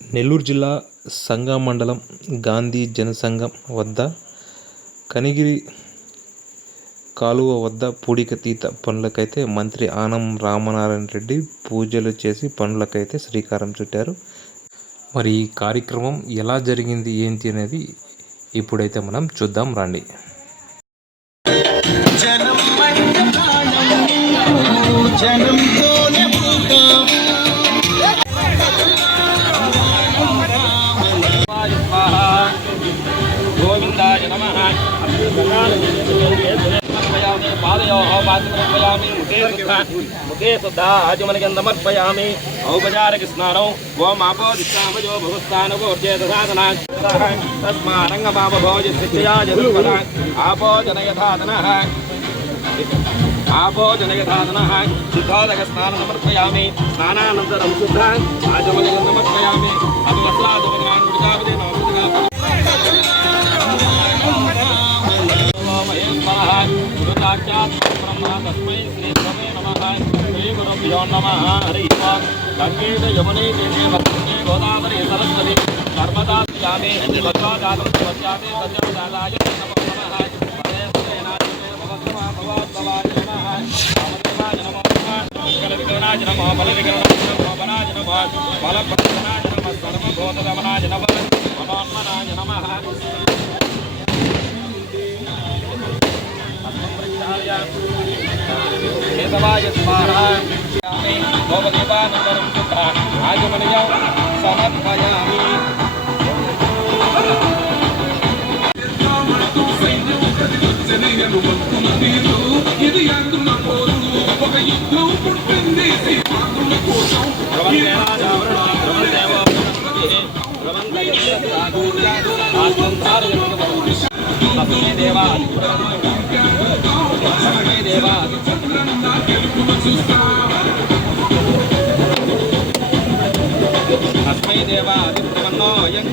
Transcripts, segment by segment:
నెల్లూరు జిల్లా సంగం మండలం గాంధీ జనసంఘం వద్ద కనిగిరి కాలువ వద్ద పూడికతీత పనులకైతే మంత్రి ఆనం రామనారాయణ రెడ్డి పూజలు చేసి పనులకైతే శ్రీకారం చుట్టారు. మరి ఈ కార్యక్రమం ఎలా జరిగింది ఏంటి అనేది ఇప్పుడైతే మనం చూద్దాం రండి. గోవిందాయ నమః. ముఖే శుద్ధ ఆజమనగంధమర్పయామి. ఔపచారిక స్నానం. ఓం ఆపోదిష్టామజో భగస్థానగోర్చేతసాధన తస్మారంగమాపభోజస్యాజ ఆపోజనయథాదనః ఆపోజనయథాదనః శుద్ధోదక స్నానం సమర్పయామి. స్నానానంతరం శుద్ధ ఆజమనగంధమర్పయామి. అభివస్త్రాజమనాన్ముడికాపదే నమః. తస్మై శ్రీ గురవే నమః. శ్రీ గురుభ్యో నమః. హరి ఓం. గంగేత యమునే తీరే వర్షే గోదావరి సరస్వతి నర్మదా యామే భద్రాజాతం స్వచ్ఛాతే సజ్జనదాయ నమః. బలవికరణాయ నమః. బలవికరణాయ నమః. బలాయ నమః. బలప్రదనాయ నమః. సర్వభూతగమనాయ నమః. మనోన్మనాయ నమః. కేశవాయ స్వాహా. భోగదీపానందరం శుద్ధ ఆగమనీయం సమర్పయామి. తస్మై దేవా తస్మై దేవా తస్మై దేవా అదిత్యమన్నో అయం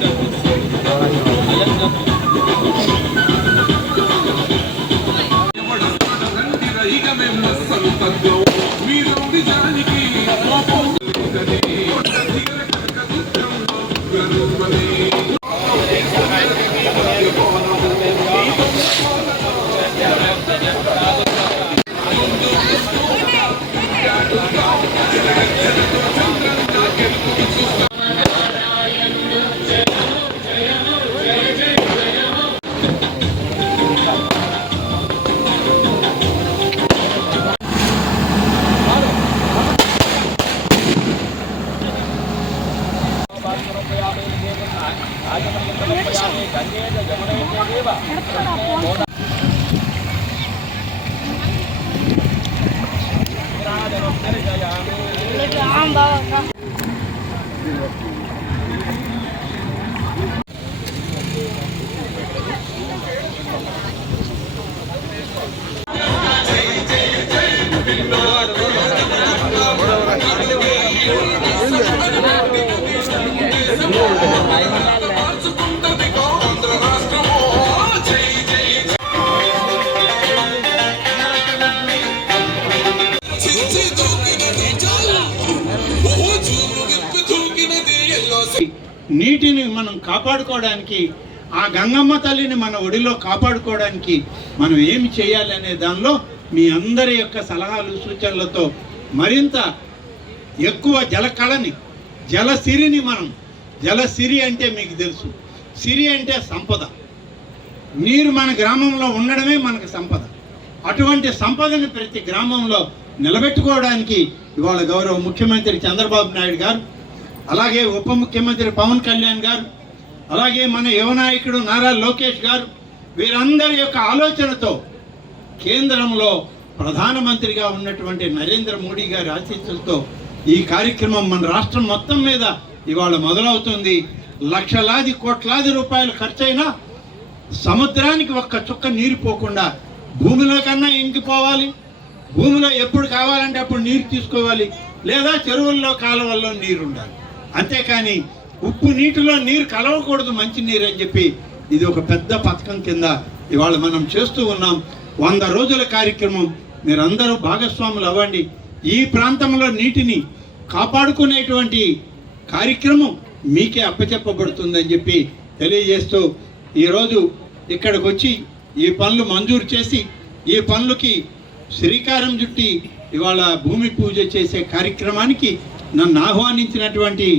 నీటిని మనం కాపాడుకోవడానికి, ఆ గంగమ్మ తల్లిని మన ఒడిలో కాపాడుకోవడానికి మనం ఏమి చేయాలి అనే దానిలో మీ అందరి యొక్క సలహాలు సూచనలతో మరింత ఎక్కువ జలకళని, జలసిరిని మనం, జలసిరి అంటే మీకు తెలుసు, సిరి అంటే సంపద. నీరు మన గ్రామంలో ఉండడమే మనకు సంపద. అటువంటి సంపదని ప్రతి గ్రామంలో నిలబెట్టుకోవడానికి ఇవాళ గౌరవ ముఖ్యమంత్రి చంద్రబాబు నాయుడు గారు, అలాగే ఉప ముఖ్యమంత్రి పవన్ కళ్యాణ్ గారు, అలాగే మన యువ నాయకుడు నారా లోకేష్ గారు, వీరందరి యొక్క ఆలోచనతో కేంద్రంలో ప్రధానమంత్రిగా ఉన్నటువంటి నరేంద్ర మోడీ గారి ఆశీస్సులతో ఈ కార్యక్రమం మన రాష్ట్రం మొత్తం మీద ఇవాళ మొదలవుతుంది. లక్షలాది కోట్లాది రూపాయలు ఖర్చయినా సముద్రానికి ఒక్క చుక్క నీరు పోకుండా భూమిలో కన్నా ఇంకిపోవాలి. భూమిలో ఎప్పుడు కావాలంటే అప్పుడు నీరు తీసుకోవాలి, లేదా చెరువుల్లో కాలువల్లో నీరు ఉండాలి. అంతేకాని ఉప్పు నీటిలో నీరు కలవకూడదు, మంచి నీరు అని చెప్పి ఇది ఒక పెద్ద పథకం కింద ఇవాళ మనం చేస్తూ ఉన్నాం. 100 రోజుల కార్యక్రమం. మీరందరూ భాగస్వాములు అవ్వండి. ఈ ప్రాంతంలో నీటిని కాపాడుకునేటువంటి కార్యక్రమం మీకే అప్పచెప్పబడుతుందని చెప్పి తెలియజేస్తూ ఈరోజు ఇక్కడికి వచ్చి ఈ పనులు మంజూరు చేసి ఈ పనులకి శ్రీకారం చుట్టి ఇవాళ భూమి పూజ చేసే కార్యక్రమానికి నన్ను ఆహ్వానించినటువంటి